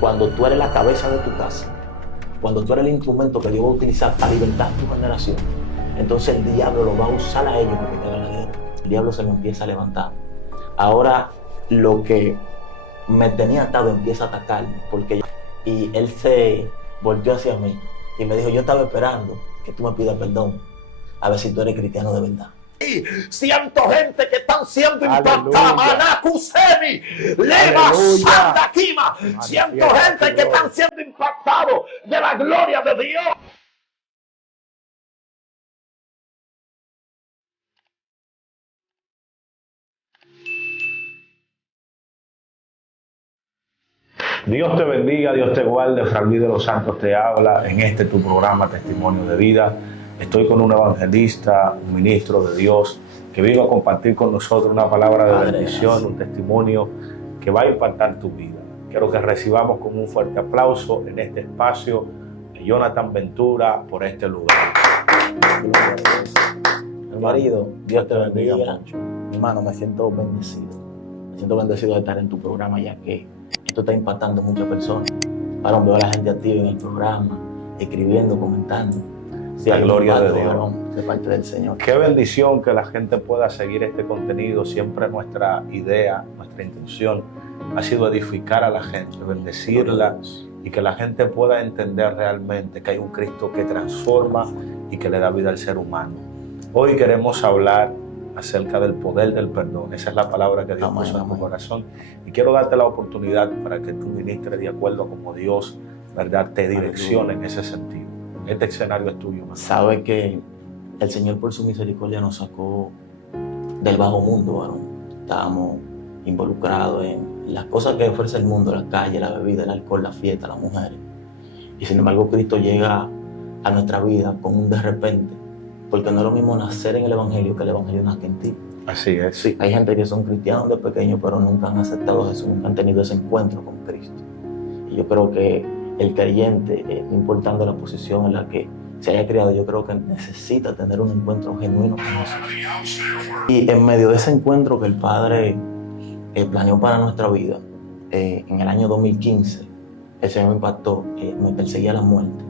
Cuando tú eres la cabeza de tu casa, cuando tú eres el instrumento que Dios va a utilizar para alimentar tu generación, entonces el diablo lo va a usar a ellos para que te hagan la guerra. El diablo se me empieza a levantar. Ahora lo que me tenía atado empieza a atacarme, y él se volteó hacia mí y me dijo, yo estaba esperando que tú me pidas perdón, a ver si tú eres cristiano de verdad. Siento gente que están siendo impactada. Manakusemi, Leva, Santa Kima. Siento gente que están siendo impactados de la gloria de Dios. Dios te bendiga, Dios te guarde. Fray Luis de los Santos te habla en este tu programa Testimonio de Vida. Estoy con un evangelista, un ministro de Dios, que vino a compartir con nosotros una palabra de bendición, un testimonio que va a impactar tu vida. Quiero que recibamos con un fuerte aplauso en este espacio a Jonathan Ventura por este lugar. Mi marido, Dios te bendiga mucho. Mi hermano, me siento bendecido. Me siento bendecido de estar en tu programa, ya que esto está impactando a muchas personas. Ahora veo a la gente activa en el programa, escribiendo, comentando. Sí, la gloria de Dios. Varón, de parte del Señor. Qué bendición que la gente pueda seguir este contenido. Siempre nuestra idea, nuestra intención ha sido edificar a la gente, bendecirla y que la gente pueda entender realmente que hay un Cristo que transforma y que le da vida al ser humano. Hoy queremos hablar acerca del poder del perdón. Esa es la palabra que Dios puso en tu corazón. Y quiero darte la oportunidad para que tú ministres de acuerdo a como Dios, ¿verdad?, te direccione en ese sentido. Este escenario es tuyo, man. Sabe que el Señor por su misericordia nos sacó del bajo mundo, varón. Estábamos involucrados en las cosas que ofrece el mundo, la calle, la bebida, el alcohol, la fiesta, las mujeres. Y sin embargo Cristo llega a nuestra vida con un de repente, porque no es lo mismo nacer en el Evangelio que el Evangelio nazca en ti. Así es. Sí, hay gente que son cristianos de pequeños, pero nunca han aceptado a Jesús, nunca han tenido ese encuentro con Cristo. Y yo creo que el creyente, no importando la posición en la que se haya criado, yo creo que necesita tener un encuentro genuino con Jesús. Y en medio de ese encuentro que el Padre planeó para nuestra vida, en el año 2015, el Señor me impactó, me perseguía la muerte.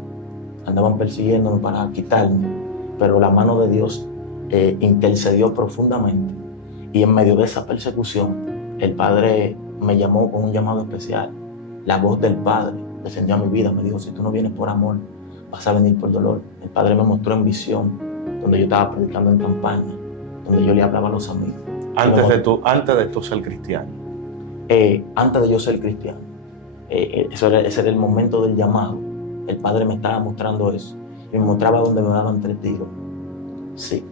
Andaban persiguiéndome para quitarme, pero la mano de Dios intercedió profundamente. Y en medio de esa persecución, el Padre me llamó con un llamado especial. La voz del Padre descendió a mi vida, me dijo, si tú no vienes por amor, vas a venir por dolor. El Padre me mostró en visión, donde yo estaba predicando en campaña, donde yo le hablaba a los amigos. Antes de tú ser cristiano. Antes de yo ser cristiano. Ese era el momento del llamado. El Padre me estaba mostrando eso. Y me mostraba donde me daban 3 tiros. Sí.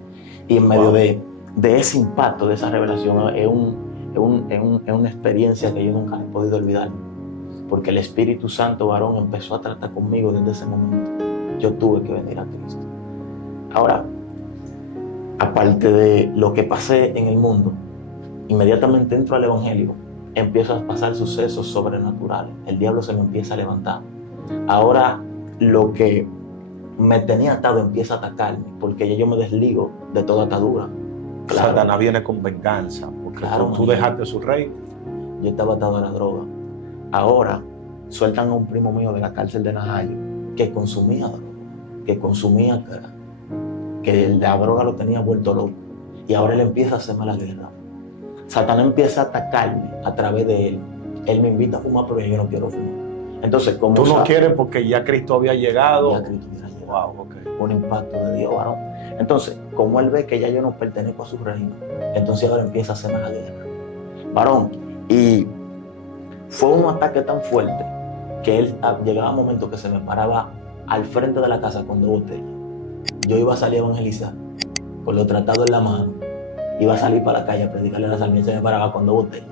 Y en medio de ese impacto, de esa revelación, es una experiencia que yo nunca he podido olvidar. Porque el Espíritu Santo, varón, empezó a tratar conmigo desde ese momento. Yo tuve que venir a Cristo. Ahora, aparte de lo que pasé en el mundo, inmediatamente entro al Evangelio, empiezo a pasar sucesos sobrenaturales. El diablo se me empieza a levantar. Ahora, lo que me tenía atado empieza a atacarme, porque ya yo me desligo de toda atadura. Claro. Satanás viene con venganza, porque claro, tú dejaste su reino. Yo estaba atado a la droga. Ahora sueltan a un primo mío de la cárcel de Najayo que consumía droga, que consumía crack, que la droga lo tenía vuelto loco. Y ahora él empieza a hacerme la guerra. Satanás empieza a atacarme a través de él. Él me invita a fumar, pero yo no quiero fumar. Entonces, como tú no quieres porque ya Cristo había llegado. Ya Cristo había llegado. Wow, okay. Un impacto de Dios, varón. Entonces, como él ve que ya yo no pertenezco a su reino, entonces ahora empieza a hacerme la guerra. Varón, y fue un ataque tan fuerte que él llegaba un momento que se me paraba al frente de la casa con 2 botellas. Yo iba a salir a evangelizar con lo tratado en la mano. Iba a salir para la calle a predicarle a la salida y se me paraba con 2 botellas.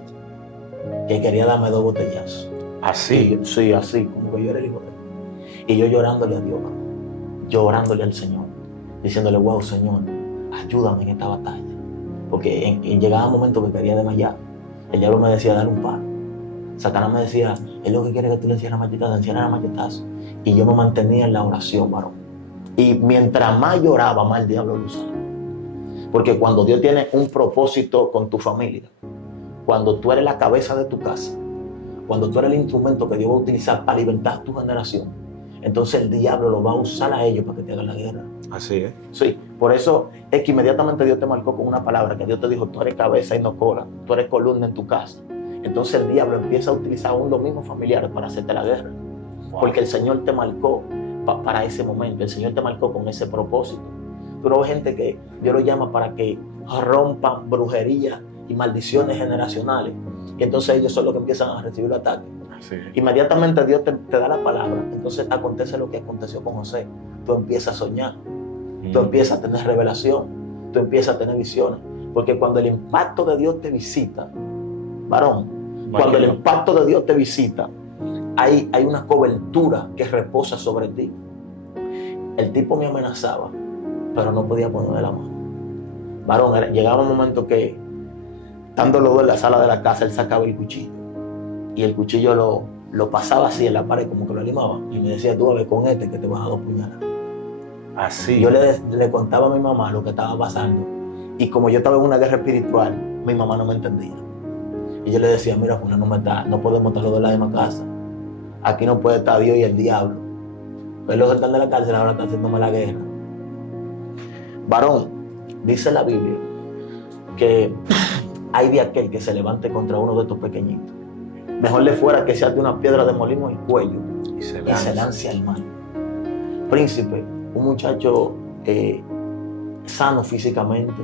Que quería darme 2 botellazos. ¿Así? Sí, así, como que yo era el hijo de él. Y yo llorándole a Dios, llorándole al Señor, diciéndole, wow, Señor, ayúdame en esta batalla. Porque llegaba un momento que quería desmayar. El diablo me decía, dale un paro. Satanás me decía, es lo que quiere que tú le encierres machetazo. Y yo me mantenía en la oración, varón. Y mientras más lloraba, más el diablo lo usaba. Porque cuando Dios tiene un propósito con tu familia, cuando tú eres la cabeza de tu casa, cuando tú eres el instrumento que Dios va a utilizar para alimentar tu generación, entonces el diablo lo va a usar a ellos para que te hagan la guerra. Así es. Sí, por eso es que inmediatamente Dios te marcó con una palabra, que Dios te dijo, tú eres cabeza y no cola, tú eres columna en tu casa. Entonces el diablo empieza a utilizar aún los mismos familiares para hacerte la guerra. Wow. Porque el Señor te marcó para ese momento, el Señor te marcó con ese propósito. Tú no ves gente que Dios lo llama para que rompan brujerías y maldiciones generacionales. Y entonces ellos son los que empiezan a recibir el ataque. Sí. Inmediatamente Dios te da la palabra. Entonces acontece lo que aconteció con José. Tú empiezas a soñar. Tú empiezas a tener revelación. Tú empiezas a tener visiones. Porque cuando el impacto de Dios te visita, varón, cuando el impacto de Dios te visita, hay una cobertura que reposa sobre ti. El tipo me amenazaba, pero no podía ponerle la mano. Varón, llegaba un momento que, estando los dos en la sala de la casa, él sacaba el cuchillo. Y el cuchillo lo pasaba así en la pared, como que lo limaba. Y me decía, tú a ver con este que te vas a 2 puñaladas. Así. Yo le contaba a mi mamá lo que estaba pasando. Y como yo estaba en una guerra espiritual, mi mamá no me entendía. Y yo le decía, mira, fulano no podemos estar los dos en la misma casa. Aquí no puede estar Dios y el diablo. Pero los que están de la cárcel ahora están haciéndome la guerra. Varón, dice la Biblia que hay de aquel que se levante contra uno de estos pequeñitos. Mejor le fuera que se ate una piedra de molino en el cuello y se lance al mar. Príncipe, un muchacho sano físicamente,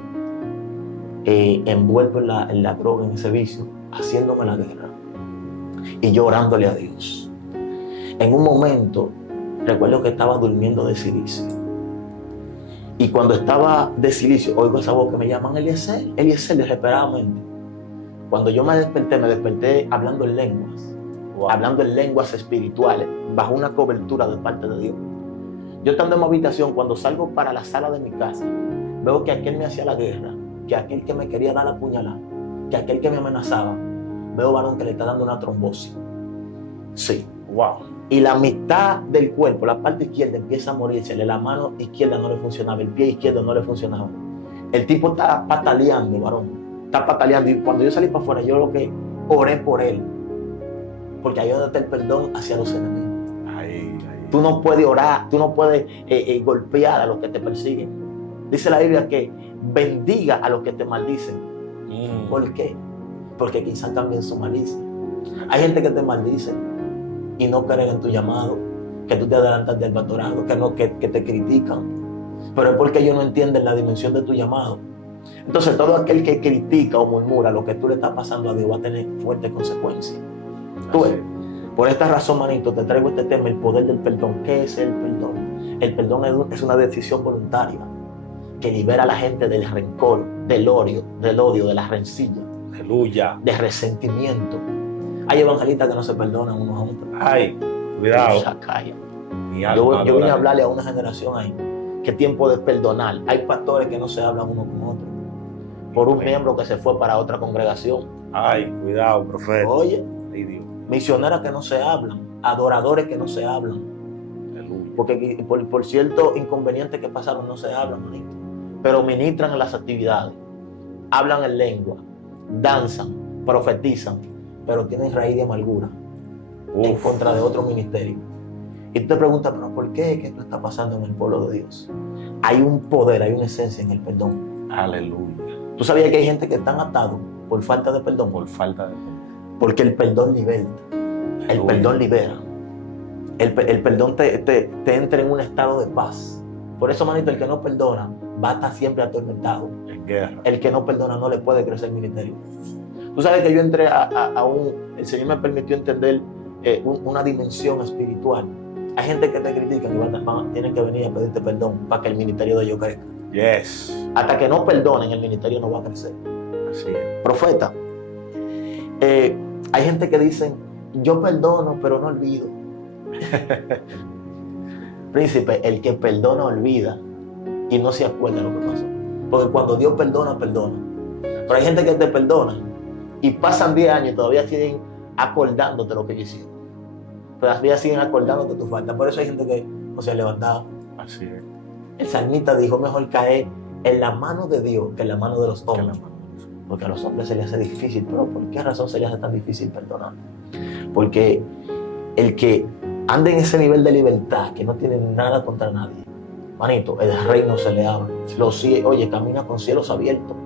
envuelto en la droga, en ese vicio, haciéndome la guerra y yo orándole a Dios. En un momento, recuerdo que estaba durmiendo de silicio. Y cuando estaba de silicio, oigo esa voz que me llaman Eliezer, desesperadamente. Cuando yo me desperté hablando en lenguas, hablando en lenguas espirituales, bajo una cobertura de parte de Dios. Yo estando en mi habitación, cuando salgo para la sala de mi casa, veo que aquel me hacía la guerra, que aquel que me quería dar la puñalada, que aquel que me amenazaba, veo varón que le está dando una trombosis. Sí. Wow. Y la mitad del cuerpo, la parte izquierda, empieza a morirse. La mano izquierda no le funcionaba, el pie izquierdo no le funcionaba. El tipo está pataleando, varón. Está pataleando. Y cuando yo salí para afuera, yo lo que oré por él. Porque ahí donde está el perdón hacia los enemigos. Ahí. Tú no puedes orar, tú no puedes golpear a los que te persiguen. Dice la Biblia que bendiga a los que te maldicen. ¿Por qué? Porque quizás cambien su malicia. Hay gente que te maldice y no creen en tu llamado, que tú te adelantas del pastorado, que te critican. Pero es porque ellos no entienden la dimensión de tu llamado. Entonces todo aquel que critica o murmura lo que tú le estás pasando a Dios va a tener fuertes consecuencias. Tú ves, por esta razón, manito, te traigo este tema, el poder del perdón. ¿Qué es el perdón? El perdón es una decisión voluntaria que libera a la gente del rencor, del odio, de la rencilla. Aleluya. De resentimiento. Hay evangelistas que no se perdonan unos a otros. Ay, cuidado. Yo vine a hablarle a una generación ahí que tiempo de perdonar. Hay pastores que no se hablan uno con otro por un miembro que se fue para otra congregación. Ay, cuidado, profeta. Oye, ay, Dios. Misioneras que no se hablan, adoradores que no se hablan. Aleluya. Porque por ciertos inconvenientes que pasaron no se hablan, manito. Pero ministran en las actividades, hablan en lengua, danzan, profetizan, pero tienen raíz de amargura en contra de otro ministerio. Y tú te preguntas, ¿pero por qué es que esto está pasando en el pueblo de Dios? Hay un poder, hay una esencia en el perdón. Aleluya. ¿Tú sabías que hay gente que están atados por falta de perdón? Por falta de perdón. Porque el perdón liberta. El perdón libera. El perdón te entra en un estado de paz. Por eso, manito, el que no perdona va a estar siempre atormentado. En guerra. El que no perdona no le puede crecer el ministerio. Tú sabes que yo entré el Señor me permitió entender una dimensión espiritual. Hay gente que te critica y tienen que venir a pedirte perdón para que el ministerio de ellos crezca. Yes. Hasta que no perdonen, el ministerio no va a crecer. Así es. Profeta, hay gente que dice, yo perdono, pero no olvido. Príncipe, el que perdona olvida y no se acuerda de lo que pasó. Porque cuando Dios perdona, perdona. Pero hay gente que te perdona y pasan 10 años y todavía siguen acordándote lo que ellos hicieron. Todavía siguen acordándote tu falta. Por eso hay gente que no se ha levantado. Así es. El salmista dijo, mejor caer en la mano de Dios que en la mano de los hombres. Porque a los hombres se les hace difícil. Pero ¿por qué razón se les hace tan difícil perdonar? Porque el que anda en ese nivel de libertad, que no tiene nada contra nadie, manito, el reino se le abre. Oye, camina con cielos abiertos.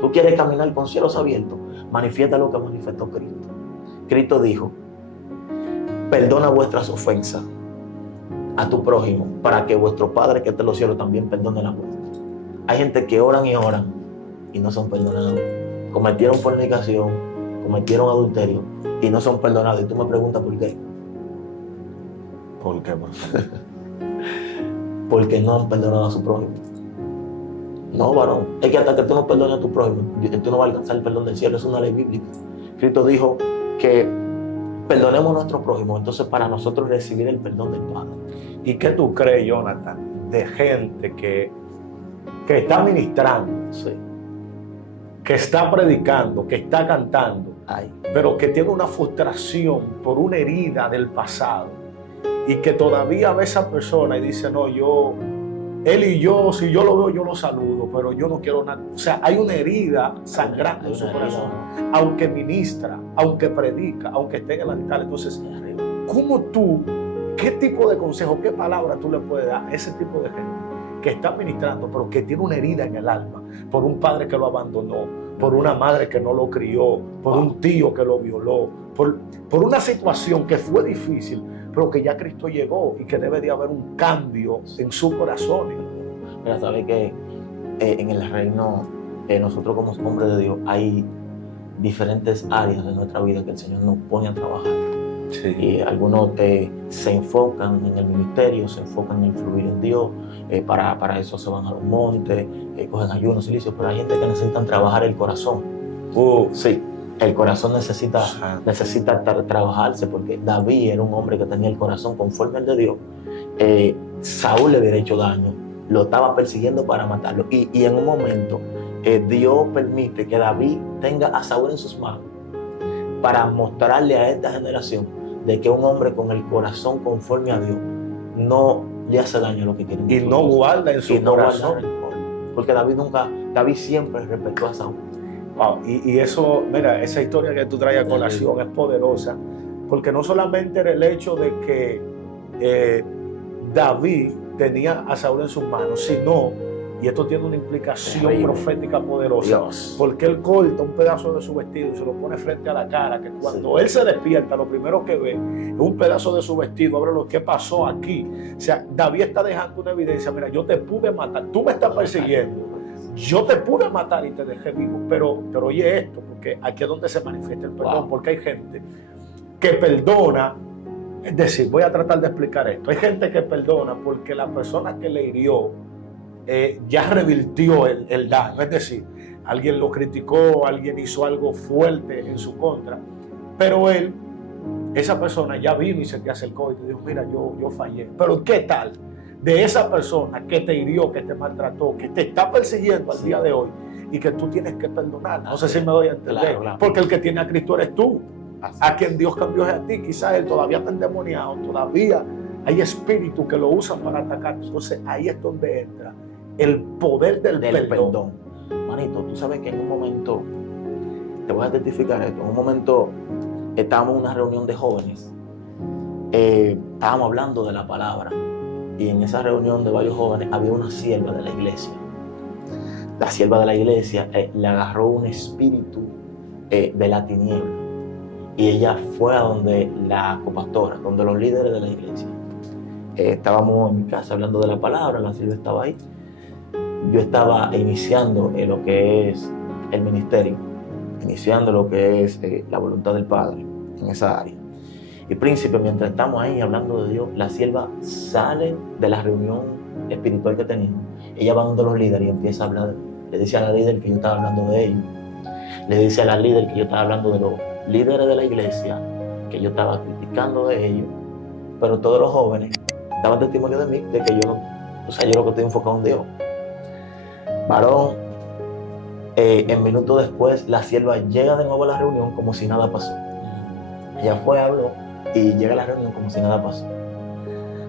Tú quieres caminar con cielos abiertos, manifiesta lo que manifestó Cristo. Cristo dijo: perdona vuestras ofensas a tu prójimo, para que vuestro Padre que está en los cielos también perdone las vuestras. Hay gente que oran y no son perdonados. Cometieron fornicación, cometieron adulterio y no son perdonados. Y tú me preguntas por qué. ¿Por qué? Porque no han perdonado a su prójimo. No, varón. Es que hasta que tú no perdones a tu prójimo, tú no vas a alcanzar el perdón del cielo. Es una ley bíblica. Cristo dijo que perdonemos a nuestro prójimo, entonces para nosotros recibir el perdón del Padre. ¿Y qué tú crees, Jonathan, de gente que está ministrando, Sí. que está predicando, que está cantando, Ay. pero que tiene una frustración por una herida del pasado y que todavía ve a esa persona y dice: no, él y yo, si yo lo veo, yo lo saludo, pero yo no quiero nada? O sea, hay una herida sangrando en su corazón, aunque ministra, aunque predica, aunque esté en el altar. Entonces, qué tipo de consejo, qué palabra tú le puedes dar a ese tipo de gente que está ministrando, pero que tiene una herida en el alma, por un padre que lo abandonó, por una madre que no lo crió, por un tío que lo violó, por una situación que fue difícil, pero que ya Cristo llegó y que debe de haber un cambio en su corazón? Mira, sabes que en el reino, nosotros como hombres de Dios, hay diferentes áreas de nuestra vida que el Señor nos pone a trabajar. Sí. Y algunos se enfocan en el ministerio, se enfocan en fluir en Dios, para eso se van a los montes, cogen ayunos, silicios, pero hay gente que necesitan trabajar el corazón. Sí, el corazón necesita trabajarse, porque David era un hombre que tenía el corazón conforme al de Dios. Saúl le había hecho daño, lo estaba persiguiendo para matarlo, y en un momento Dios permite que David tenga a Saúl en sus manos para mostrarle a esta generación de que un hombre con el corazón conforme a Dios no le hace daño a lo que quiere. Y no guarda en su corazón. Porque David siempre respetó a Saúl. Wow. Y eso, mira, esa historia que tú traes a colación es poderosa, porque no solamente era el hecho de que David tenía a Saúl en sus manos, sino, y esto tiene una implicación profética poderosa, Dios. porque él corta un pedazo de su vestido y se lo pone frente a la cara, que cuando él se despierta, lo primero que ve es un pedazo de su vestido. Abre lo que pasó aquí. O sea, David está dejando una evidencia: mira, yo te pude matar, tú me estás persiguiendo, yo te pude matar y te dejé vivo, pero oye esto, porque aquí es donde se manifiesta el perdón. Porque hay gente que perdona. Es decir, voy a tratar de explicar esto. Hay gente que perdona porque la persona que le hirió ya revirtió el daño. Es decir, alguien lo criticó, alguien hizo algo fuerte en su contra, pero esa persona ya vino y se te acercó y te dijo: mira, yo fallé. Pero ¿qué tal de esa persona que te hirió, que te maltrató, que te está persiguiendo al día de hoy y que tú tienes que perdonar? No sé si me doy a entender. Claro. Porque el que tiene a Cristo eres tú. A quien Dios cambió es a ti. Quizás él todavía está endemoniado, todavía hay espíritus que lo usan para atacar. Entonces ahí es donde entra el poder del perdón. Manito, tú sabes que en un momento, te voy a testificar esto, en un momento estábamos en una reunión de jóvenes, estábamos hablando de la palabra, y en esa reunión de varios jóvenes había una sierva de la iglesia. La sierva de la iglesia le agarró un espíritu de la tiniebla, y ella fue a donde la copastora, donde los líderes de la iglesia. Estábamos en mi casa hablando de la palabra, la sierva estaba ahí. Yo estaba iniciando lo que es el ministerio, iniciando lo que es la voluntad del Padre en esa área. Y príncipe, mientras estamos ahí hablando de Dios, la sierva sale de la reunión espiritual que teníamos. Ella va donde los líderes y empieza a hablar. Le dice a la líder que yo estaba hablando de ellos. Le dice a la líder que yo estaba hablando de los líderes de la iglesia, que yo estaba criticando de ellos. Pero todos los jóvenes daban testimonio de mí, de que yo lo que estoy enfocado en Dios. Varón, en minutos después, la sierva llega de nuevo a la reunión como si nada pasó. Ella fue, habló y llega a la reunión como si nada pasó.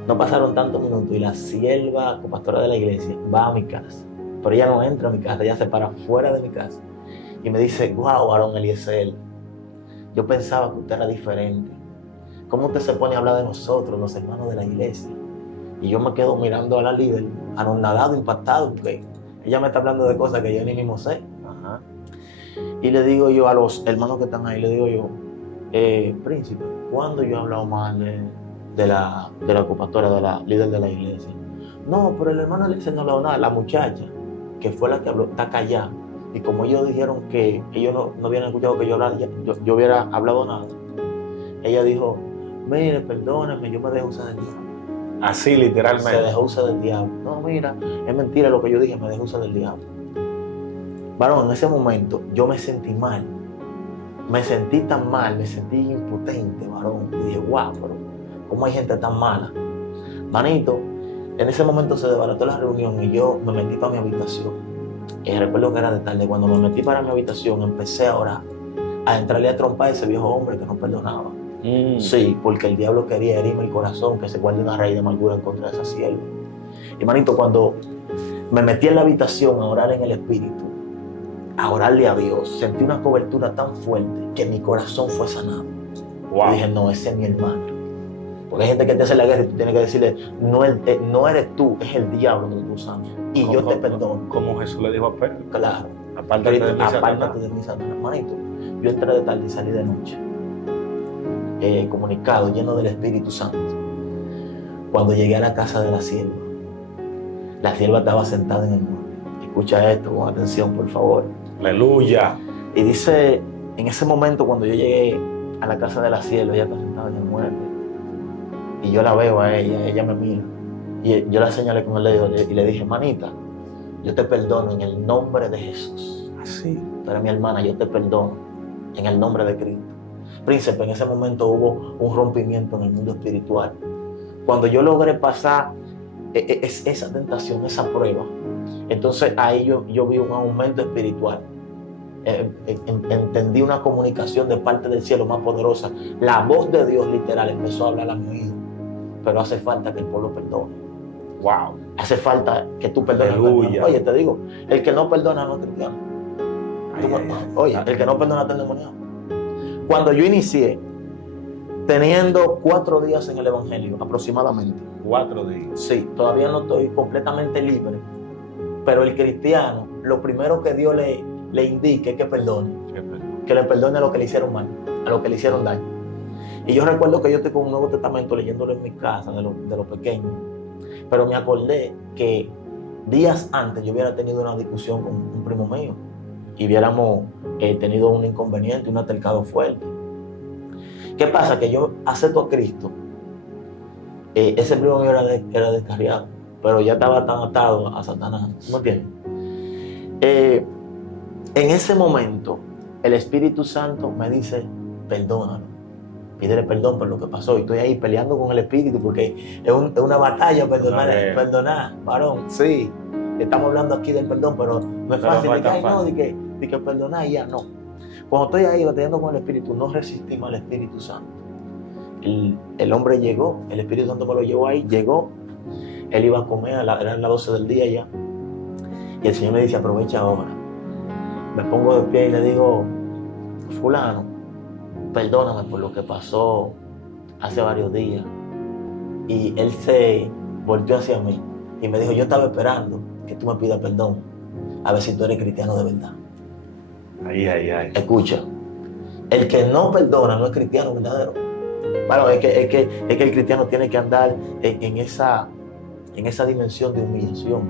No pasaron tantos minutos y la sierva, copastora de la iglesia, va a mi casa. Pero ella no entra a mi casa, ella se para fuera de mi casa y me dice: wow, varón Eliezer, yo pensaba que usted era diferente. ¿cómo usted se pone a hablar de nosotros, los hermanos de la iglesia? Y yo me quedo mirando a la líder, anonadado, impactado, porque ella me está hablando de cosas que yo ni mismo sé. Ajá. Y le digo yo a los hermanos que están ahí, le digo yo, príncipe, ¿cuándo yo he hablado mal de la ocupatora, de la líder de la iglesia? No, pero el hermano de la iglesia no habló nada. La muchacha, que fue la que habló, está callada. Y como ellos dijeron que ellos no habían escuchado que yo hubiera hablado nada, ella dijo, mire, perdóneme, yo me dejé usar del diablo. Así literalmente. Se dejó usar del diablo. No, mira, es mentira lo que yo dije, me dejé usar del diablo. Varón, en ese momento yo me sentí mal. Me sentí tan mal, me sentí impotente, varón. Y dije, wow, pero ¿cómo hay gente tan mala? Manito, en ese momento se desbarató la reunión y yo me metí para mi habitación. Y recuerdo que era de tarde. Cuando me metí para mi habitación, empecé a orar, a entrarle a trompar a ese viejo hombre que no perdonaba. Sí, porque el diablo quería herirme el corazón, que se guarde una raíz de amargura en contra de esa sierva. Y manito, cuando me metí en la habitación a orar en el Espíritu, a orarle a Dios, sentí una cobertura tan fuerte que mi corazón fue sanado. Wow. Y dije, no, ese es mi hermano. Porque hay gente que te hace la guerra y tú tienes que decirle, no eres tú, es el diablo que tú usas. Y yo te perdono. Como Jesús le dijo a Pedro. Claro. Apártate de mí, Satanás. De mí, Satanás. Manito, yo entré de tarde y salí de noche. Comunicado, lleno del Espíritu Santo. Cuando llegué a la casa de la sierva estaba sentada en el mueble. Escucha esto con atención, por favor. Aleluya. Y dice, en ese momento cuando yo llegué a la casa de la sierva, ella está sentada en el mueble. Y yo la veo a ella me mira. Y yo la señalé con el dedo y le dije, manita, yo te perdono en el nombre de Jesús. Así. Tú eres mi hermana, yo te perdono en el nombre de Cristo. Príncipe, en ese momento hubo un rompimiento en el mundo espiritual. Cuando yo logré pasar esa tentación, esa prueba, entonces ahí yo vi un aumento espiritual. Entendí una comunicación de parte del cielo más poderosa. La voz de Dios literal empezó a hablar a mi oído. Pero hace falta que el pueblo perdone. Wow. Hace falta que tú perdones. Aleluya. Oye, te digo, el que no perdona no es cristiano. Oye, el que no perdona está endemoniado. Cuando yo inicié, teniendo 4 días en el Evangelio, aproximadamente. 4 días. Sí, todavía no estoy completamente libre. Pero el cristiano, lo primero que Dios le indique es que perdone. Que le perdone a lo que le hicieron mal, a lo que le hicieron daño. Y yo recuerdo que yo estoy con un Nuevo Testamento leyéndolo en mi casa, de lo pequeño. Pero me acordé que días antes yo hubiera tenido una discusión con un primo mío. Y hubiéramos tenido un inconveniente, un altercado fuerte. ¿Qué pasa? Que yo acepto a Cristo. Ese primo mío era descarriado, pero ya estaba tan atado a Satanás. ¿Me entiendes? En ese momento, el Espíritu Santo me dice, perdónalo. Pídele perdón por lo que pasó. Y estoy ahí peleando con el Espíritu porque es una batalla perdonar, varón. Sí, estamos hablando aquí del perdón, pero no es fácil. De que perdonar y ya no. Cuando estoy ahí batallando con el Espíritu, no resistimos al Espíritu Santo. El hombre llegó, el Espíritu Santo me lo llevó ahí, llegó. Él iba a comer, eran las 12 del día ya. Y el Señor me dice, aprovecha ahora. Me pongo de pie y le digo, fulano, perdóname por lo que pasó hace varios días. Y él se volteó hacia mí y me dijo, yo estaba esperando que tú me pidas perdón, a ver si tú eres cristiano de verdad. Ay. Escucha, el que no perdona no es cristiano verdadero. Bueno, es que el cristiano tiene que andar en esa dimensión de humillación.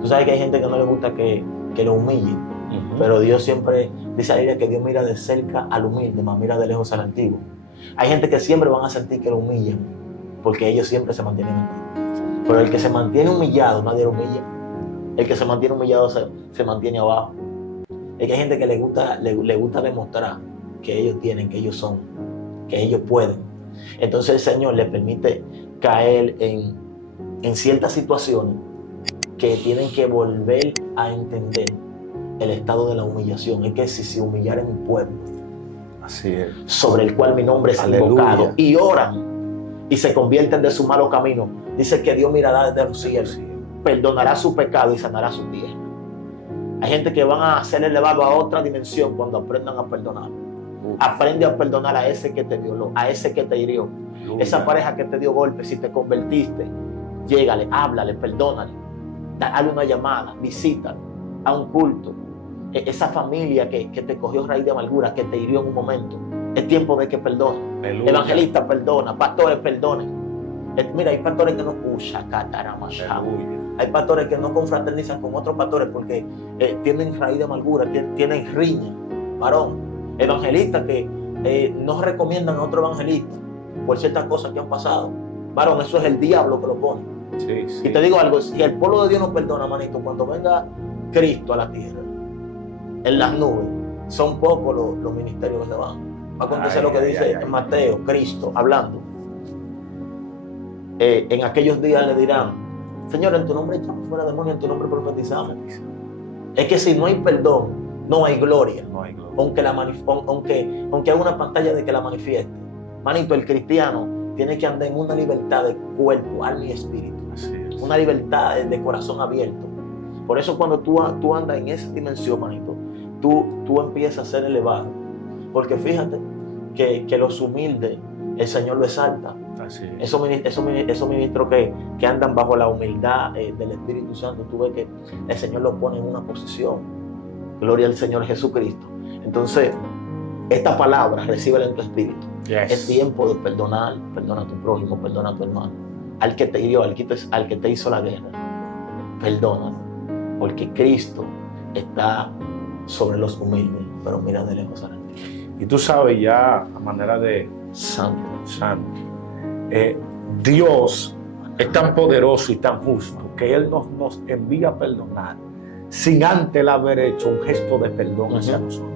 Tú sabes que hay gente que no le gusta que lo humille. Pero Dios siempre dice a ella que Dios mira de cerca al humilde, más mira de lejos al antiguo. Hay gente que siempre van a sentir que lo humillan, porque ellos siempre se mantienen aquí. Pero el que se mantiene humillado, nadie lo humilla. El que se mantiene humillado se mantiene abajo. Es que hay gente que le gusta demostrar que ellos tienen, que ellos son, que ellos pueden. Entonces el Señor les permite caer en ciertas situaciones que tienen que volver a entender el estado de la humillación. Es que si se humillara mi pueblo, así es, sobre el cual mi nombre es invocado, y oran y se convierten de su malo camino, dice que Dios mirará desde los cielos, perdonará su pecado y sanará su tierra. Hay gente que van a ser elevados a otra dimensión cuando aprendan a perdonar. Aprende a perdonar a ese que te violó, a ese que te hirió, Aleluya. Esa pareja que te dio golpes, si te convertiste, llégale, háblale, perdónale, dale una llamada, visítalo a un culto. Esa familia que te cogió raíz de amargura, que te hirió en un momento, es tiempo de que perdone. Aleluya. Evangelistas perdonan, pastores perdonen. Mira, hay pastores que no hay pastores que no confraternizan con otros pastores porque tienen raíz de amargura, tienen riña, varón. Evangelistas que no recomiendan a otro evangelista por ciertas cosas que han pasado. Varón, eso es el diablo que lo pone. Sí, sí. Y te digo algo, si el pueblo de Dios no perdona, manito, cuando venga Cristo a la tierra, en las nubes, son pocos los ministerios que se van. Va a acontecer lo que dice en Mateo, Cristo, hablando. En aquellos días le dirán: Señor, en tu nombre echamos fuera demonios, en tu nombre profetizamos. Es que si no hay perdón, no hay gloria. No hay gloria. Aunque haga una pantalla de que la manifieste. Manito, el cristiano tiene que andar en una libertad de cuerpo, alma y espíritu. Así es. Una libertad de corazón abierto. Por eso cuando tú andas en esa dimensión, manito, tú empiezas a ser elevado. Porque fíjate que los humildes, el Señor lo exalta. Así es. Esos ministros que andan bajo la humildad del Espíritu Santo, tú ves que el Señor los pone en una posición. Gloria al Señor Jesucristo. Entonces, esta palabra, recíbela en tu espíritu. Yes. Es tiempo de perdonar. Perdona a tu prójimo, perdona a tu hermano. Al que te hirió, al que te hizo la guerra, perdónalo. Porque Cristo está sobre los humildes, pero mira de lejos a la gente. Y tú sabes ya, a manera de Santo. Dios es tan poderoso y tan justo que Él nos envía a perdonar sin antes Él haber hecho un gesto de perdón hacia nosotros.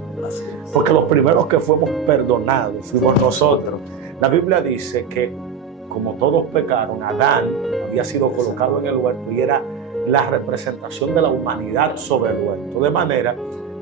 Porque los primeros que fuimos perdonados fuimos nosotros. La Biblia dice que como todos pecaron, Adán había sido colocado en el huerto y era la representación de la humanidad sobre el huerto. De manera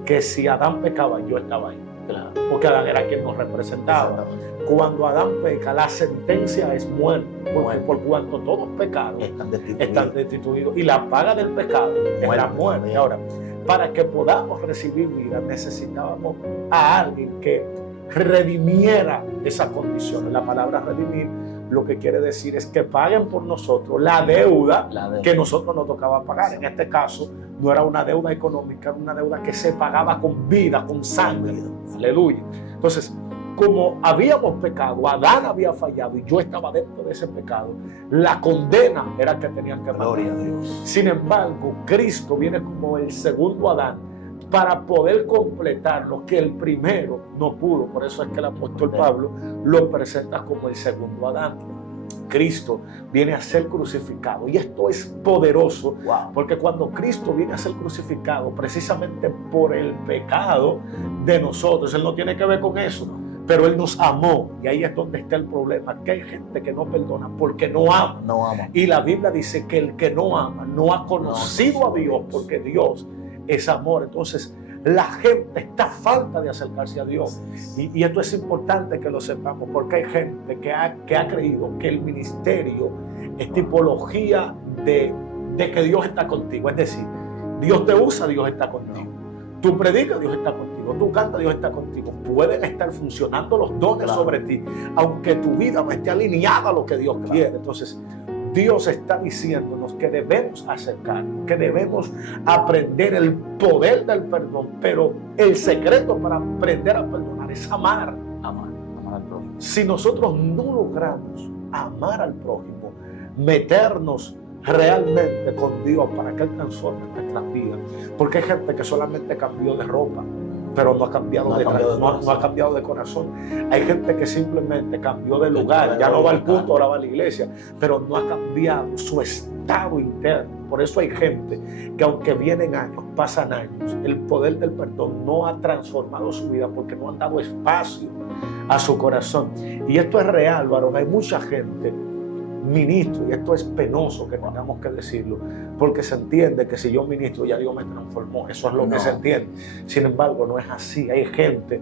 que si Adán pecaba, yo estaba ahí. Claro. Porque Adán era quien nos representaba. Cuando Adán peca, la sentencia es muerte. Porque por cuanto todos pecaron, están destituidos. Y la paga del pecado es la muerte. Ahora, para que podamos recibir vida, necesitábamos a alguien que redimiera esas condiciones. La palabra redimir lo que quiere decir es que paguen por nosotros la deuda que nosotros nos tocaba pagar. En este caso, no era una deuda económica, era una deuda que se pagaba con vida, con sangre. Aleluya. Entonces, como habíamos pecado, Adán había fallado y yo estaba dentro de ese pecado, la condena era que tenían que matar. Gloria a Dios. Sin embargo, Cristo viene como el segundo Adán para poder completar lo que el primero no pudo. Por eso es que el apóstol Pablo lo presenta como el segundo Adán. Cristo viene a ser crucificado y esto es poderoso, porque cuando Cristo viene a ser crucificado precisamente por el pecado de nosotros, Él no tiene que ver con eso, pero Él nos amó y ahí es donde está el problema, que hay gente que no perdona porque no ama. Y la Biblia dice que el que no ama no ha conocido a Dios, porque Dios es amor. Entonces la gente está a falta de acercarse a Dios y esto es importante que lo sepamos, porque hay gente que ha creído que el ministerio es tipología de que Dios está contigo. Es decir, Dios te usa, Dios está contigo. Tú predicas, Dios está contigo. Tú cantas, Dios está contigo. Pueden estar funcionando los dones sobre ti, aunque tu vida no esté alineada a lo que Dios quiere. Entonces Dios está diciéndonos que debemos acercarnos, que debemos aprender el poder del perdón, pero el secreto para aprender a perdonar es amar al prójimo. Si nosotros no logramos amar al prójimo, meternos realmente con Dios para que Él transforme nuestras vidas, porque hay gente que solamente cambió de ropa, pero no ha cambiado de corazón. Hay gente que simplemente cambió de lugar, ya no va al culto, ahora va a la iglesia, pero no ha cambiado su estado interno. Por eso hay gente que aunque vienen años, pasan años, el poder del perdón no ha transformado su vida porque no han dado espacio a su corazón. Y esto es real, varón. Hay mucha gente, ministro, y esto es penoso que tengamos que decirlo, porque se entiende que si yo ministro ya Dios me transformó, eso es lo que se entiende. Sin embargo, no es así. Hay gente,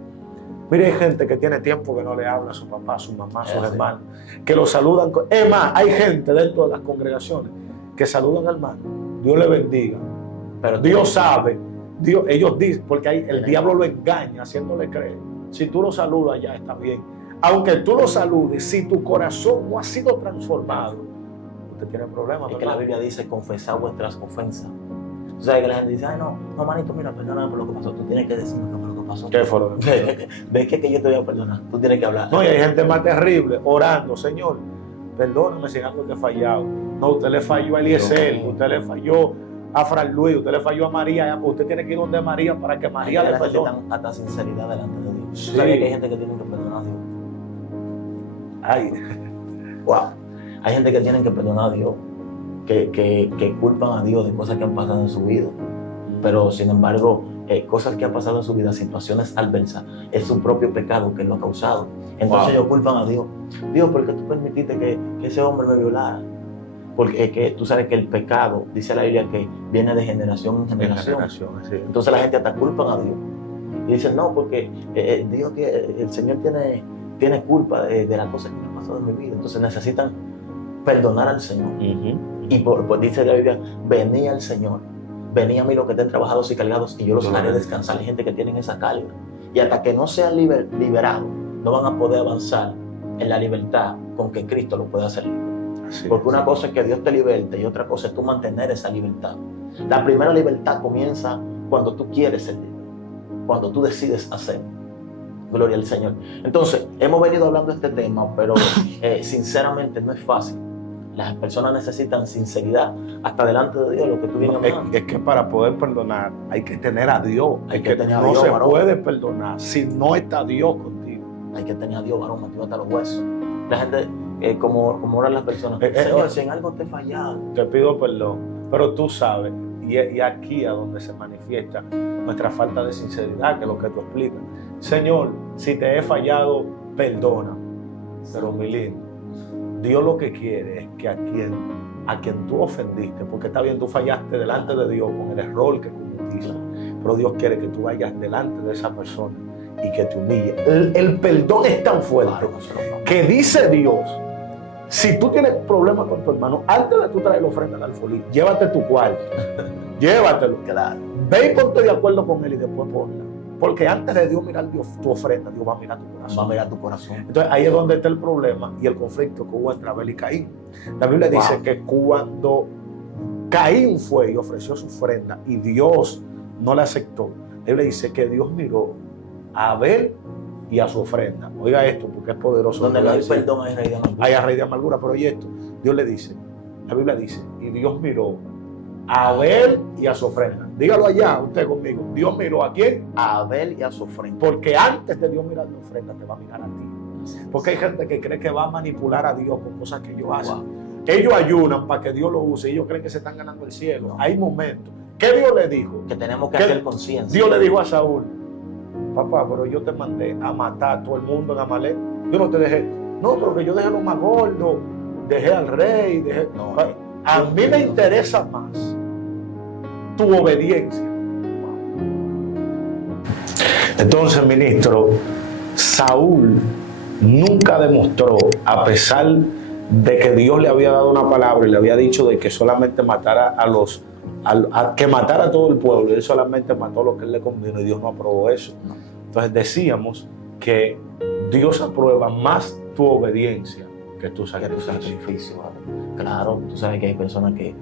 mire, hay gente que tiene tiempo que no le habla a su papá, a su mamá, a sus hermanos, que lo saludan. Es más, hay gente dentro de las congregaciones que saludan al hermano, Dios le bendiga, pero Dios sabe, ellos dicen, porque el diablo lo engaña haciéndole creer, si tú lo saludas ya está bien. aunque tú lo saludes, si tu corazón no ha sido transformado, usted tiene problemas. Es que la Biblia dice, confesad vuestras ofensas. O sea, que la gente dice, ay, no, manito, mira, perdóname por lo que pasó. Tú tienes que decirme qué fue lo que pasó. ¿Qué fue lo que pasó? ¿Ves que yo te voy a perdonar? Tú tienes que hablar. No, y hay gente más terrible, orando, Señor, perdóname si algo te he fallado. No, usted le falló a Eliezer, usted le falló a Fray Luis, usted le falló a María. Usted tiene que ir donde María para que María le perdone. Hasta sinceridad delante de Dios. Sí. ¿Tú sabes que hay gente que tiene que perdonar a Dios? Ay, Wow. Hay gente que tienen que perdonar a Dios, que culpan a Dios de cosas que han pasado en su vida. Pero sin embargo, cosas que han pasado en su vida, situaciones adversas, es su propio pecado que lo ha causado. Entonces ellos culpan a Dios. Dios, ¿por qué tú permitiste que ese hombre me violara? Porque es que tú sabes que el pecado, dice la Biblia, que viene de generación en generación. sí. Entonces la gente hasta culpan a Dios. Y dicen, no, porque Dios, el Señor tiene culpa de las cosas que me han pasado en mi vida. Entonces necesitan perdonar al Señor. Y pues dice la Biblia, venía al Señor. Venía a mí los que estén trabajados y cargados y yo los haré descansar. Hay gente que tienen esa carga. Y hasta que no sean liberados, no van a poder avanzar en la libertad con que Cristo lo puede hacer libre. Porque una cosa es que Dios te liberte y otra cosa es tú mantener esa libertad. La primera libertad comienza cuando tú quieres ser libre, cuando tú decides hacer. Gloria al Señor. Entonces, hemos venido hablando de este tema, pero sinceramente no es fácil. Las personas necesitan sinceridad hasta delante de Dios, lo que tú vienes hablando. Es que para poder perdonar hay que tener a Dios. Hay que tener a no Dios, se varón. puede perdonar si no está Dios contigo. Hay que tener a Dios, varón, metido hasta los huesos. La gente, como oran las personas, Señor, si en algo te he fallado, te pido perdón, pero tú sabes, y aquí a donde se manifiesta nuestra falta de sinceridad, que es lo que tú explicas. Señor, si te he fallado, perdona. Pero mi lindo, Dios lo que quiere es que a quien tú ofendiste, porque está bien, tú fallaste delante de Dios con el error que cometiste, pero Dios quiere que tú vayas delante de esa persona y que te humille. El perdón es tan fuerte que dice Dios, si tú tienes problemas con tu hermano, antes de tú traer la ofrenda al alfolí, llévate tu cuarto, llévatelo, claro. ve y ponte de acuerdo con él y después ponla. Porque antes de Dios mirar tu ofrenda, Dios va a mirar tu corazón. Va a mirar tu corazón. Entonces ahí es donde está el problema y el conflicto que hubo entre Abel y Caín. La Biblia dice que cuando Caín fue y ofreció su ofrenda y Dios no la aceptó, la Biblia dice que Dios miró a Abel y a su ofrenda. Oiga esto, porque es poderoso. Donde no hay perdón, hay raíz de amargura. Hay raíz de amargura, pero oye esto, Dios le dice, la Biblia dice, y Dios miró a Abel y a su ofrenda. Dígalo allá, usted conmigo. Dios miró ¿a quién? A Abel y a su ofrenda. Porque antes de Dios mirar la ofrenda, te va a mirar a ti. Porque hay gente que cree que va a manipular a Dios con cosas que ellos hacen. Ellos ayunan para que Dios lo use. Ellos creen que se están ganando el cielo. Hay momentos. ¿Qué Dios le dijo? Que tenemos que hacer conciencia. Dios le dijo a Saúl, papá, pero yo te mandé a matar a todo el mundo en Amalek. Yo no te dejé. No, pero que yo dejé a los más gordos. Dejé al rey. No, a mí me interesa más tu obediencia. Entonces, ministro, Saúl nunca demostró, a pesar de que Dios le había dado una palabra y le había dicho de que solamente matara que matara a todo el pueblo, y él solamente mató lo que él le convino y Dios no aprobó eso. Entonces decíamos que Dios aprueba más tu obediencia que tu sacrificio. Claro, tú sabes que hay personas que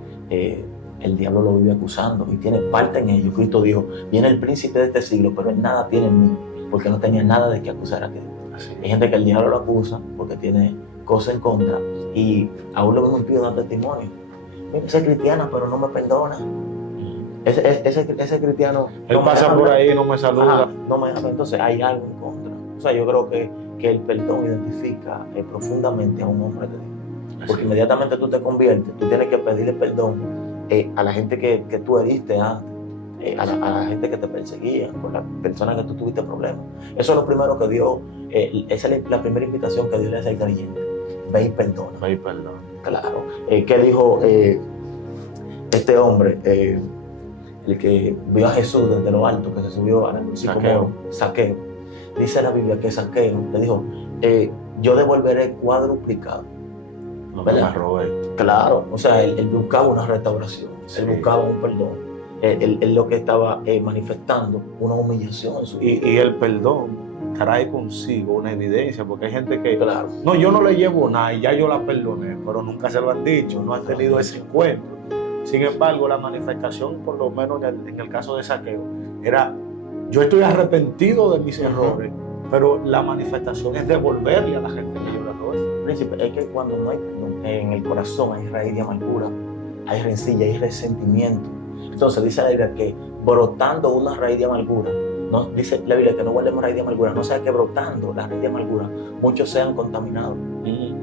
el diablo lo vive acusando y tiene parte en ello. Cristo dijo, viene el príncipe de este siglo, pero él nada tiene en mí, porque no tenía nada de que acusar a aquel. Hay gente que el diablo lo acusa porque tiene cosas en contra y aún lo vemos impío dar testimonio. Mira, esa es cristiana, pero no me perdona. Ese cristiano... Él pasa por ahí y no me saluda. Ajá, no me habla, entonces hay algo en contra. O sea, yo creo que el perdón identifica profundamente a un hombre de Dios. Porque inmediatamente tú te conviertes, tú tienes que pedirle perdón a la gente que tú heriste antes, a la gente que te perseguía, con las personas que tú tuviste problemas. Eso es lo primero que Dios, esa es la primera invitación que Dios le hace al creyente. Ve y perdona. Ve y perdona. Claro. ¿Qué dijo este hombre, el que vio a Jesús desde lo alto, que se subió al sicómoro? Zaqueo. Dice la Biblia que Zaqueo le dijo, yo devolveré cuadruplicado. No me la robé. Claro, o sea, él buscaba una restauración, sí. Él buscaba un perdón. Él lo que estaba manifestando una humillación en su vida. Y el perdón trae consigo una evidencia, porque hay gente que, Claro. no, yo no le llevo nada y ya yo la perdoné, pero nunca se lo han dicho, no han tenido ese encuentro. Sin embargo, la manifestación, por lo menos en el caso de Zaqueo, era, yo estoy arrepentido de mis errores, pero la manifestación es devolverle a la gente que yo le robé. Príncipe, es que cuando no hay perdón, en el corazón hay raíz de amargura, hay rencilla, hay resentimiento. Entonces dice la Biblia que brotando una raíz de amargura, no, dice la Biblia que no guardemos raíz de amargura, no sea que brotando la raíz de amargura muchos sean contaminados.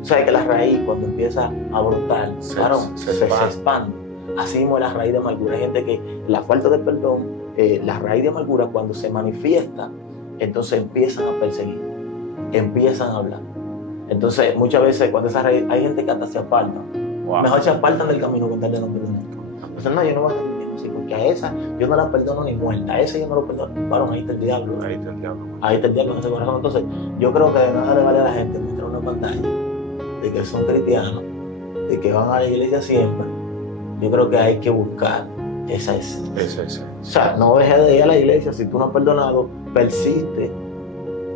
O sea que la raíz cuando empieza a brotar, claro, se expande. Así mismo la raíz de amargura. Hay gente que la falta de perdón, la raíz de amargura cuando se manifiesta, entonces empiezan a perseguir, empiezan a hablar. Entonces muchas veces cuando esa raíz, hay gente que hasta se aparta. Wow. Mejor se apartan del camino con tal de no perdonar. Entonces no, yo no voy a perdonar así, porque a esa yo no la perdono ni muerta, a esa yo no lo perdono. Bueno, ahí está el diablo. Ahí está el diablo. Ahí está el diablo en ese corazón. Entonces yo creo que de nada le vale a la gente mostrar una pantalla de que son cristianos, de que van a la iglesia siempre. Yo creo que hay que buscar esa esencia. O sea, no dejes de ir a la iglesia si tú no has perdonado, persiste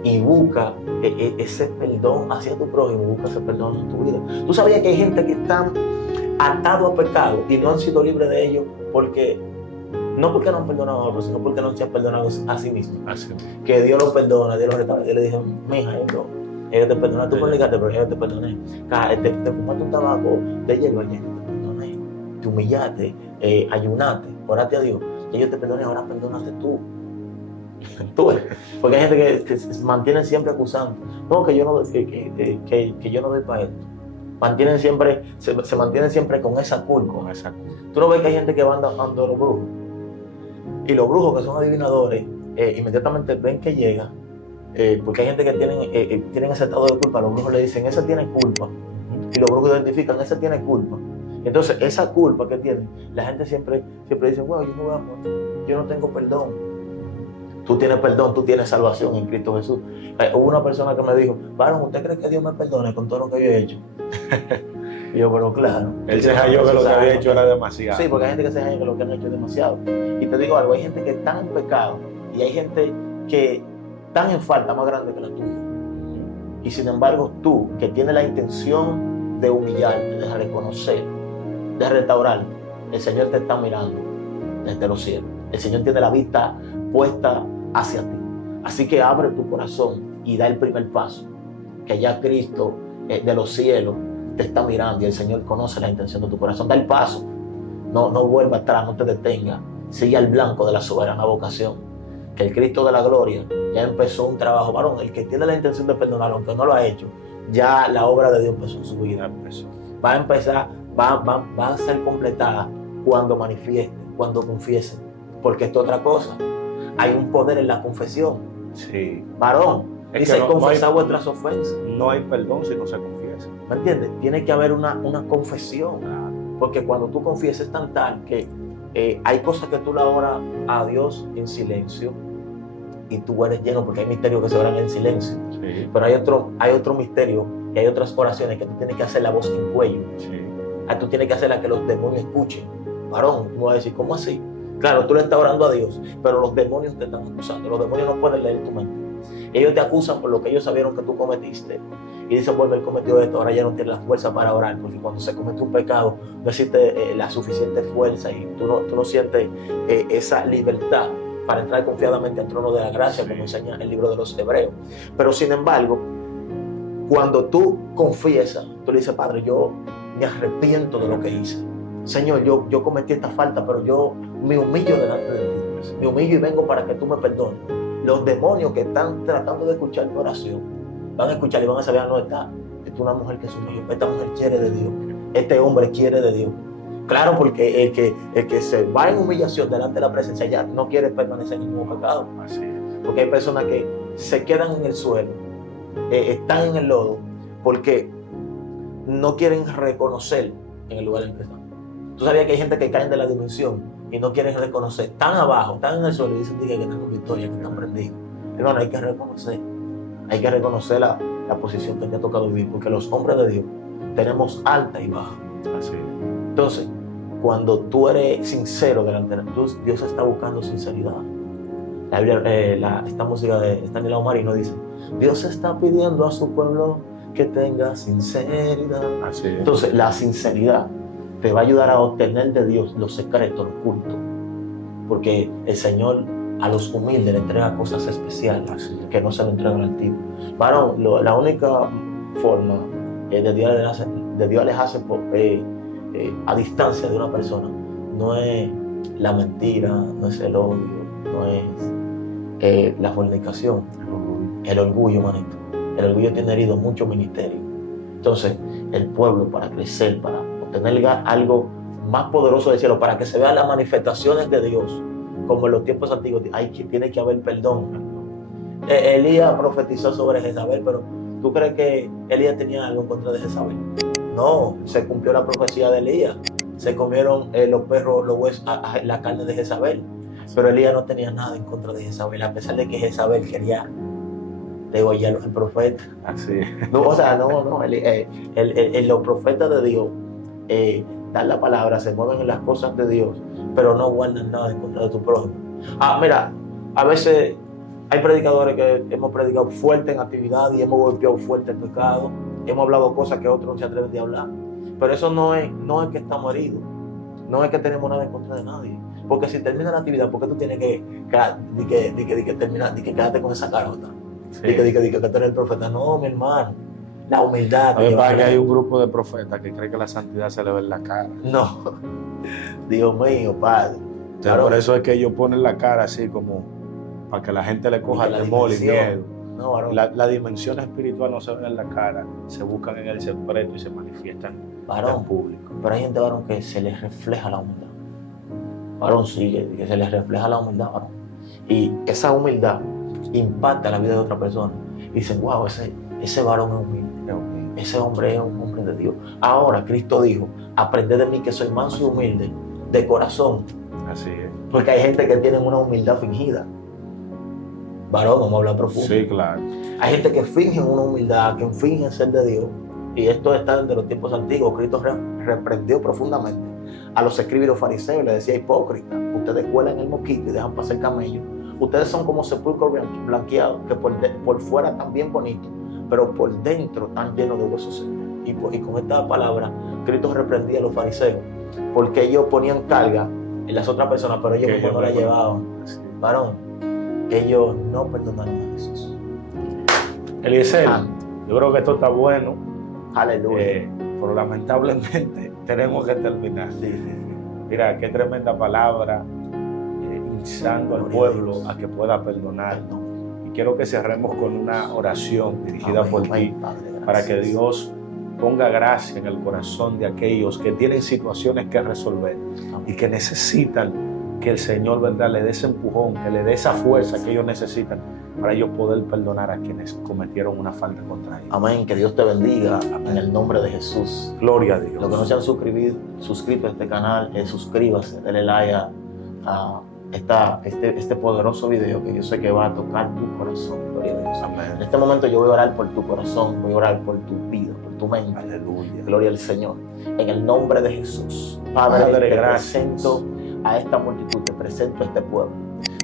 y busca ese perdón hacia tu prójimo, busca ese perdón en tu vida. Tú sabías que hay gente que están atados a pecado y no han sido libres de ello porque no porque no han perdonado a otros, sino porque no se han perdonado a sí mismos. Así. Que Dios los perdona, Dios los restaura. Yo le dije, mija, ellos te perdonan, tú fornicaste, pero ellos te perdoné. Te fumaste un tabaco de hierba, yo te perdoné. Te humillaste, ayunaste, oraste a Dios, que yo te perdoné, ahora perdónate tú. Tú ves, porque hay gente que se mantiene siempre acusando. No, que yo no, que yo no doy para esto. Se mantienen siempre con esa culpa. Tú no ves que hay gente que va andando los brujos. Y los brujos que son adivinadores, inmediatamente ven que llega, porque hay gente que tienen ese estado de culpa. Los brujos le dicen, ese tiene culpa. Y los brujos identifican, ese tiene culpa. Entonces, esa culpa que tienen, la gente siempre dice, bueno, yo no voy a morir, yo no tengo perdón. Tú tienes perdón, tú tienes salvación en Cristo Jesús. Hubo una persona que me dijo, varón, ¿usted cree que Dios me perdone con todo lo que yo he hecho? Y yo, pero claro. Él se halló que lo que había hecho era demasiado. Sí, porque hay gente que se halla que lo que han hecho es demasiado. Y te digo algo, hay gente que está en pecado y hay gente que está en falta más grande que la tuya. Y sin embargo, tú, que tienes la intención de humillarte, de reconocer, de restaurar, el Señor te está mirando desde los cielos. El Señor tiene la vista puesta hacia ti. Así que abre tu corazón y da el primer paso, que ya Cristo de los cielos te está mirando y el Señor conoce la intención de tu corazón. Da el paso, no vuelva atrás, no te detenga, sigue al blanco de la soberana vocación, que el Cristo de la gloria ya empezó un trabajo. Varón, el que tiene la intención de perdonar, aunque no lo ha hecho, ya la obra de Dios empezó en su vida. Va a empezar, va a ser completada cuando manifieste, cuando confiese, porque esto es otra cosa. Hay un poder en la confesión. Sí. Varón, dice, confesad vuestras ofensas. No hay perdón si no se confiesa. ¿Me entiendes? Tiene que haber una confesión. Porque cuando tú confiesas tan tal que hay cosas que tú le oras a Dios en silencio y tú eres lleno, porque hay misterios que se oran en silencio. Sí. Pero hay otro misterio y hay otras oraciones que tú tienes que hacer la voz en cuello. Sí. Tú tienes que hacerla que los demonios escuchen. Varón, tú vas a decir, ¿cómo así? Claro, tú le estás orando a Dios, pero los demonios te están acusando. Los demonios no pueden leer tu mente. Ellos te acusan por lo que ellos sabieron que tú cometiste. Y dicen, bueno, él cometió esto, ahora ya no tiene la fuerza para orar, porque cuando se comete un pecado no existe la suficiente fuerza y tú no sientes esa libertad para entrar confiadamente al trono de la gracia, como enseña el libro de los Hebreos. Pero sin embargo, cuando tú confiesas, tú le dices, Padre, yo me arrepiento de lo que hice. Señor, yo cometí esta falta, pero yo me humillo delante de ti. Me humillo y vengo para que tú me perdones. Los demonios que están tratando de escuchar mi oración, van a escuchar y van a saber, no, esta es una mujer que es humilde, esta mujer quiere de Dios, este hombre quiere de Dios. Claro, porque el que se va en humillación delante de la presencia ya no quiere permanecer en el mismo pecado. Así es. Porque hay personas que se quedan en el suelo, están en el lodo, porque no quieren reconocer en el lugar en que están. Tú sabías que hay gente que cae de la dimensión y no quieren reconocer. Están abajo, están en el suelo y dicen que están en victoria, que están prendidos. Hermano, hay que reconocer. Hay que reconocer la posición que te ha tocado vivir, porque los hombres de Dios tenemos alta y baja. Así es. Entonces, cuando tú eres sincero delante de Dios, Dios está buscando sinceridad. La Biblia, esta música de Stanislao Marino dice: Dios está pidiendo a su pueblo que tenga sinceridad. Así es. Entonces, la sinceridad te va a ayudar a obtener de Dios los secretos, los cultos. Porque el Señor a los humildes le entrega cosas especiales que no se le entregan al antiguo. Varón, la única forma de Dios alejarse a distancia de una persona no es la mentira, no es el odio, no es la fornicación, el orgullo, manito. El orgullo tiene herido mucho ministerio. Entonces, el pueblo, para crecer, para obtener algo más poderoso del cielo, para que se vean las manifestaciones de Dios, como en los tiempos antiguos, tiene que haber perdón. Elías profetizó sobre Jezabel, pero ¿tú crees que Elías tenía algo en contra de Jezabel? No, se cumplió la profecía de Elías. Se comieron los perros, los huesos, la carne de Jezabel. Pero Elías no tenía nada en contra de Jezabel, a pesar de que Jezabel quería degollar al profeta. Así es. No, o sea, los profetas de Dios dan la palabra, se mueven en las cosas de Dios, pero no guardan nada en contra de tu prójimo. Mira, a veces hay predicadores que hemos predicado fuerte en actividad y hemos golpeado fuerte el pecado, hemos hablado cosas que otros no se atreven de hablar, pero eso no es que estamos heridos, no es que tenemos nada en contra de nadie. Porque si termina la actividad, ¿por qué tú tienes que terminar, que quedarte con esa carota? Sí. Que tú eres el profeta. No, mi hermano, la humildad. Que hay un grupo de profetas que cree que la santidad se le ve en la cara. No, Dios mío, Padre. Claro. Por eso es que ellos ponen la cara así como para que la gente le coja temor y miedo. No, la dimensión espiritual no se ve en la cara, se buscan en el secreto y se manifiestan en público. Pero hay gente, varón, que se les refleja la humildad. Varón, sí, que se les refleja la humildad, varón. Y esa humildad impacta la vida de otra persona. Y dicen: wow, ese varón es humilde. Ese hombre es un hombre de Dios. Ahora, Cristo dijo: aprended de mí que soy manso y humilde de corazón. Así es. Porque hay gente que tiene una humildad fingida. Varón, vamos a hablar profundo. Sí, claro. Hay gente que finge una humildad, que finge ser de Dios. Y esto está desde los tiempos antiguos. Cristo reprendió profundamente a los escribas y los fariseos. Les decía: hipócritas, ustedes cuelan el mosquito y dejan pasar el camello. Ustedes son como sepulcros blanqueados, que por fuera están bien bonitos, pero por dentro están llenos de huesos secos. Y con esta palabra, Cristo reprendía a los fariseos, porque ellos ponían carga en las otras personas, pero ellos mismos no la llevaban. Varón, ellos no perdonaron a Jesús. Eliezer, yo creo que esto está bueno. Aleluya. Pero lamentablemente tenemos que terminar. Sí. Mira, qué tremenda palabra, instando al pueblo a que pueda perdonar. Y quiero que cerremos con una oración dirigida por ti, para que Dios ponga gracia en el corazón de aquellos que tienen situaciones que resolver y que necesitan que el Señor, ¿verdad?, le dé ese empujón, que le dé esa fuerza que ellos necesitan para ellos poder perdonar a quienes cometieron una falta contra ellos. Amén. Que Dios te bendiga. Amén. En el nombre de Jesús. Gloria a Dios. Los que no se han suscrito a este canal, suscríbase, denle like a este poderoso video que yo sé que va a tocar tu corazón. Gloria a Dios. Amén. En este momento yo voy a orar por tu corazón, voy a orar por tu vida, por tu mente. Aleluya. Gloria al Señor. En el nombre de Jesús. Padre, te presento a esta multitud, te presento a este pueblo,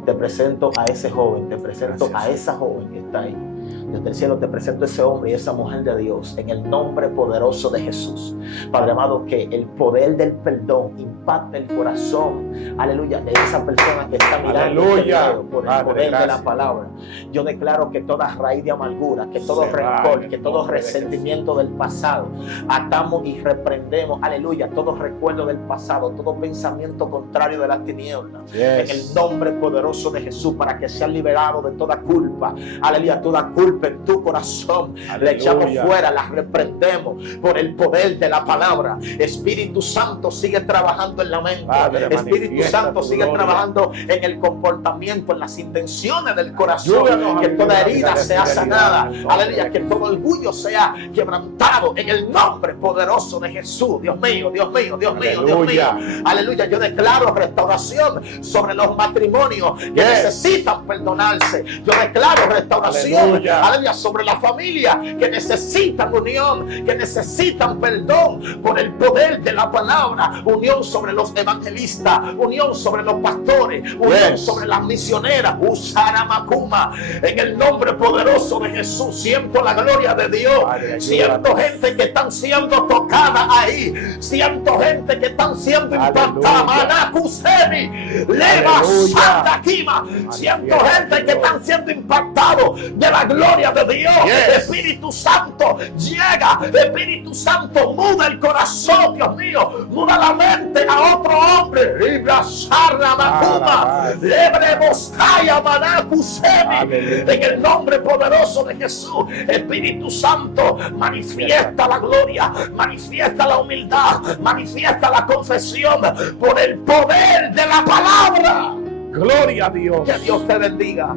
te presento a ese joven, te presento a esa joven que está ahí. Dios del cielo, te presento a ese hombre y esa mujer de Dios en el nombre poderoso de Jesús. Padre amado, que el poder del perdón impacte el corazón, aleluya, de esa persona que está mirando este video por el poder de la palabra. Yo declaro que toda raíz de amargura, que todo rencor, que todo resentimiento del pasado, atamos y reprendemos, aleluya, todo recuerdo del pasado, todo pensamiento contrario de las tinieblas, en el nombre poderoso de Jesús, para que sean liberados de toda culpa, aleluya, toda culpa en tu corazón, le echamos fuera, la reprendemos por el poder de la palabra. Espíritu Santo, sigue trabajando en la mente. Espíritu Santo, sigue trabajando en el comportamiento, en las intenciones del corazón. que toda herida sea sanada. Aleluya, que todo orgullo sea quebrantado en el nombre poderoso de Jesús. Dios mío, Dios mío, Dios mío, Dios mío. Aleluya, yo declaro restauración sobre los matrimonios que necesitan perdonarse. Yo declaro restauración, aleluya, sobre la familia que necesitan unión, que necesitan perdón por el poder de la palabra. Unión sobre los evangelistas, unión sobre los pastores, unión sobre las misioneras. Usaramakuma, en el nombre poderoso de Jesús, siento la gloria de Dios. Siento gente que están siendo tocada ahí, siento gente que están siendo impactada. Manakusemi, Leva Santa Kima, siento gente que están siendo impactados de la gloria de Dios. Espíritu Santo llega, Espíritu Santo muda el corazón, Dios mío, muda la mente a otro hombre. Libra Sarra Makuma, Lebre Moscaya Manakusemi, en el nombre poderoso de Jesús. Espíritu Santo, manifiesta la gloria, manifiesta la humildad, manifiesta la confesión por el poder de la palabra. Gloria a Dios. Que Dios te bendiga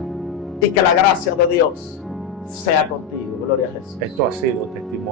y que la gracia de Dios sea contigo. Gloria a Jesús. Esto ha sido testimonio.